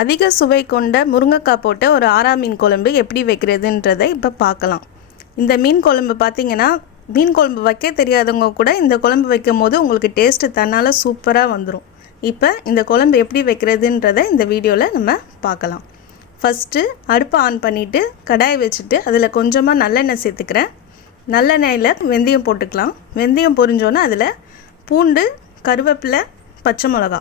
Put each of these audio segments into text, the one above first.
அதிக சுவை கொண்ட முருங்கைக்காய் போட்ட ஒரு ஆரா மீன் குழம்பு எப்படி வைக்கிறதுன்றதை இப்போ பார்க்கலாம். இந்த மீன் குழம்பு பார்த்திங்கன்னா, மீன் குழம்பு வைக்க தெரியாதவங்க கூட இந்த குழம்பு வைக்கும் போது உங்களுக்கு டேஸ்ட்டு தன்னால் சூப்பராக வந்துடும். இப்போ இந்த குழம்பு எப்படி வைக்கிறதுன்றதை இந்த வீடியோவில் நம்ம பார்க்கலாம். ஃபஸ்ட்டு அடுப்பை ஆன் பண்ணிவிட்டு கடாயை வச்சுட்டு அதில் கொஞ்சமாக நல்லெண்ணெய் சேர்த்துக்கிறேன். நல்லெண்ணெயில் வெந்தயம் போட்டுக்கலாம். வெந்தயம் பொரிஞ்சோன்னே அதில் பூண்டு, கருவேப்பிலை, பச்சை மிளகா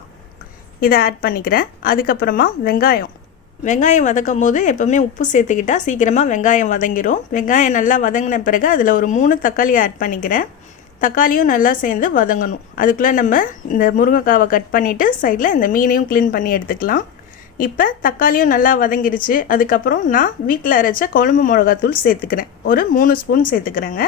இதை ஆட் பண்ணிக்கிறேன். அதுக்கப்புறமா வெங்காயம் வதக்கும் போது எப்போவுமே உப்பு சேர்த்துக்கிட்டால் சீக்கிரமாக வெங்காயம் வதங்கிடும். வெங்காயம் நல்லா வதங்கின பிறகு அதில் ஒரு 3 தக்காளி ஆட் பண்ணிக்கிறேன். தக்காளியும் நல்லா சேர்ந்து வதங்கணும். அதுக்குள்ளே நம்ம இந்த முருங்கைக்காவை கட் பண்ணிவிட்டு சைடில் இந்த மீனையும் க்ளீன் பண்ணி எடுத்துக்கலாம். இப்போ தக்காளியும் நல்லா வதங்கிருச்சு. அதுக்கப்புறம் நான் வீட்டில் அரைச்ச குழம்பு மிளகாத்தூள் சேர்த்துக்கிறேன். ஒரு 3 ஸ்பூன் சேர்த்துக்கிறேங்க.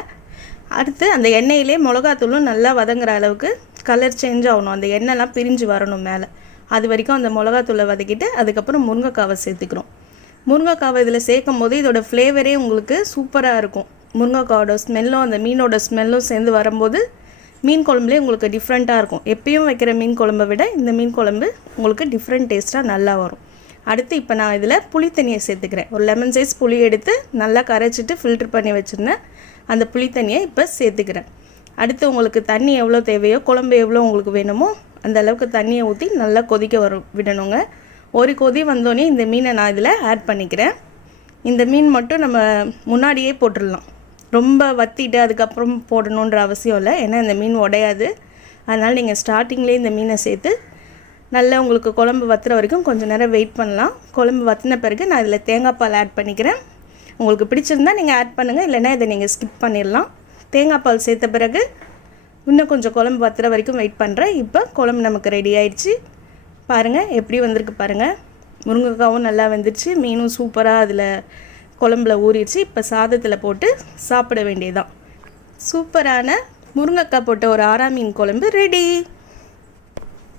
அடுத்து அந்த எண்ணெயிலே மிளகாத்தூளும் நல்லா வதங்குற அளவுக்கு கலர் சேஞ்ச் ஆகணும். அந்த எண்ணெய்லாம் பிரிஞ்சு வரணும் மேலே. அது வரைக்கும் அந்த மிளகாத்தூளை வதக்கிட்டு அதுக்கப்புறம் முருங்கைக்காவை சேர்த்துக்கிறோம். முருங்கைக்காவை இதில் சேர்க்கும் போது இதோட ஃப்ளேவரே உங்களுக்கு சூப்பராக இருக்கும். முருங்கைக்காவோட ஸ்மெல்லும் அந்த மீனோட ஸ்மெல்லும் சேர்ந்து வரும்போது மீன் குழம்புலேயே உங்களுக்கு டிஃப்ரெண்ட்டாக இருக்கும். எப்பயும் வைக்கிற மீன் குழம்பை விட இந்த மீன் குழம்பு உங்களுக்கு டிஃப்ரெண்ட் டேஸ்ட்டாக நல்லா வரும். அடுத்து இப்போ நான் இதில் புளி தண்ணியை சேர்த்துக்கிறேன். ஒரு லெமன் சைஸ் புளி எடுத்து நல்லா கரைச்சிட்டு ஃபில்ட்ரு பண்ணி வச்சுருந்தேன். அந்த புளி தண்ணியை இப்போ சேர்த்துக்கிறேன். அடுத்து உங்களுக்கு தண்ணி எவ்வளோ தேவையோ, குழம்பு எவ்வளோ உங்களுக்கு வேணுமோ அந்த அளவுக்கு தண்ணியை ஊற்றி நல்லா கொதிக்க விடணுங்க. ஒரு கொதி வந்தோடனே இந்த மீனை நான் இதில் ஆட் பண்ணிக்கிறேன். இந்த மீன் மட்டும் நம்ம முன்னாடியே போட்டுடலாம். ரொம்ப வற்றிட்டு அதுக்கப்புறம் போடணுன்ற அவசியம் இல்லை. ஏன்னா இந்த மீன் உடையாது. அதனால் நீங்கள் ஸ்டார்டிங்லேயே இந்த மீனை சேர்த்து நல்லா உங்களுக்கு குழம்பு வற்றுற வரைக்கும் கொஞ்சம் நேரம் வெயிட் பண்ணலாம். குழம்பு வற்றின பிறகு நான் இதில் தேங்காய் பால் ஆட் பண்ணிக்கிறேன். உங்களுக்கு பிடிச்சிருந்தால் நீங்கள் ஆட் பண்ணுங்கள், இல்லைன்னா இதை நீங்கள் ஸ்கிப் பண்ணிடலாம். தேங்காய் பால் சேர்த்த பிறகு இன்னும் கொஞ்சம் குழம்பு வற்றுற வரைக்கும் வெயிட் பண்ணுறேன். இப்போ குழம்பு நமக்கு ரெடி ஆயிடுச்சு. பாருங்கள் எப்படி வந்திருக்கு பாருங்கள். முருங்கைக்காவும் நல்லா வெந்துருச்சு, மீனும் சூப்பராக அதில் குழம்புல ஊறிடுச்சு. இப்போ சாதத்தில் போட்டு சாப்பிட வேண்டியதுதான். சூப்பரான முருங்கைக்காய் போட்ட ஒரு ஆரா மீன் குழம்பு ரெடி.